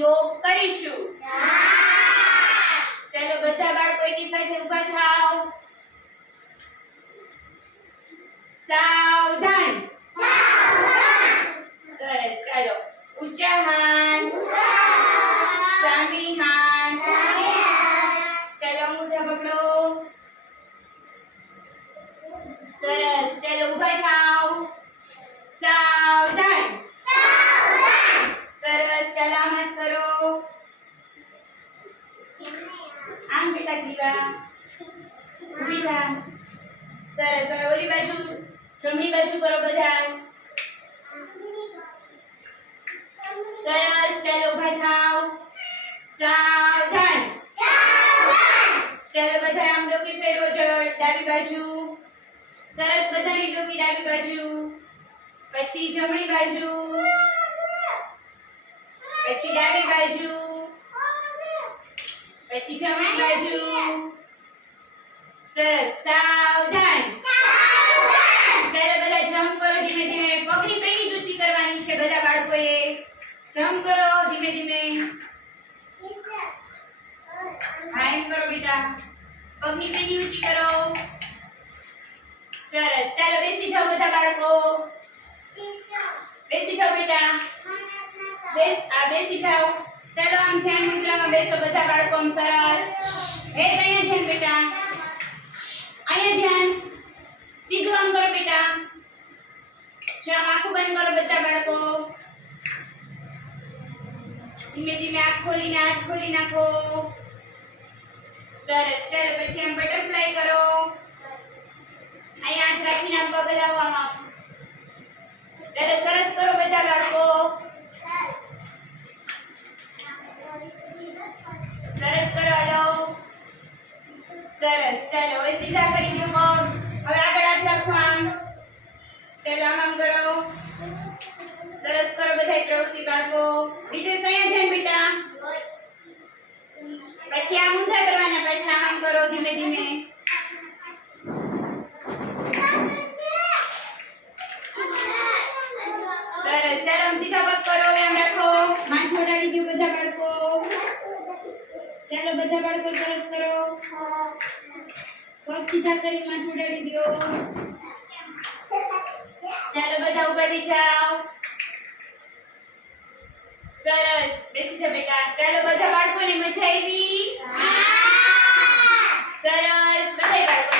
યોગ કરીશું. ચાલો બધા બાળકો એની સાથે ઊભા થાઓ. સાવધાન. સરસ. ચાલો ઊંચા હાથ, સામી હાથ. ચાલો અંગૂઠા પકડો. સરસ. ચાલો ઊભા થાઓ. સાવધાન. સરસ. ચાલો આમ હાથ કરો. આમ બેટા દીવા. ઊભી થા. સરસ. હવે ઓલી બાજુ જમણી બાજુ કરો બધા. સરસ. ચાલો ઊભા થાઓ. સાવધાન. ચાલો બધા આમ ડોકી ફેરવો. ચલો ડાબી બાજુ. સરસ. બધાની ડોકી ડાબી બાજુ. પછી જમણી બાજુ. પછી ડાબી બાજુ. પછી જમણી બાજુ. સરસ. સાવધાન. ચાલો બધા જમ્પ કરો ધીમે ધીમે. પગની પેલી જ ઊંચી કરવાની છે બધા બાળકોએ. જમ્પ કરો ધીમે ધીમે. હા એમ કરો બેટા. પગની પેલી ઊંચી કરો. સરસ. ચાલો બેસી જાઓ બધા બાળકો. બેસી જાઓ બેટા. બેસી જાઓ. ચાલો આમ ધ્યાન મુદ્રામાં બેસો બધા બાળકો. આમ સરસ. અહીંયા ધ્યાન બેટા. અહીંયા ધ્યાન. સીધું આમ કરો બેટા. ચાલો આંખો બંધ કરો બધા બાળકો. ધીમે ધીમે આંખ ખોલી નાખો. સરસ. ચાલો પછી આમ બટરફ્લાય કરો. અહીંયા હાથ રાખીને આમ પગ હલાવો આમ. ચાલો સરસ કરો બધા બાળકો. સરસ કરો. હલાવો. સરસ. ચાલો હવે સીધા કરી દો પગ. હવે આગળ હાથ રાખો આમ. ચાલો આમ કરો. સરસ કરો બધા પ્રવૃત્તિ બાળકો. બીજે અહીંયા ધ્યાન બેટા. પછી આમ ઊંધા કરવાના. પછી આમ કરો ધીમે ધીમે. સરસ. ચાલો આમ સીધા પગ કરો. હવે આમ રાખો. માથું અડાડી દો બધા બાળકો. ચાલો બધા બાળકો સરસ કરો. પગ સીધા કરી માથું અડાડી દો. ચાલો બધા ઊભા થઈ જાઓ. સરસ. બેસી જાઓ બેટા. ચાલો બધા બાળકોને મજા આવી? સરસ. બધા બાળકો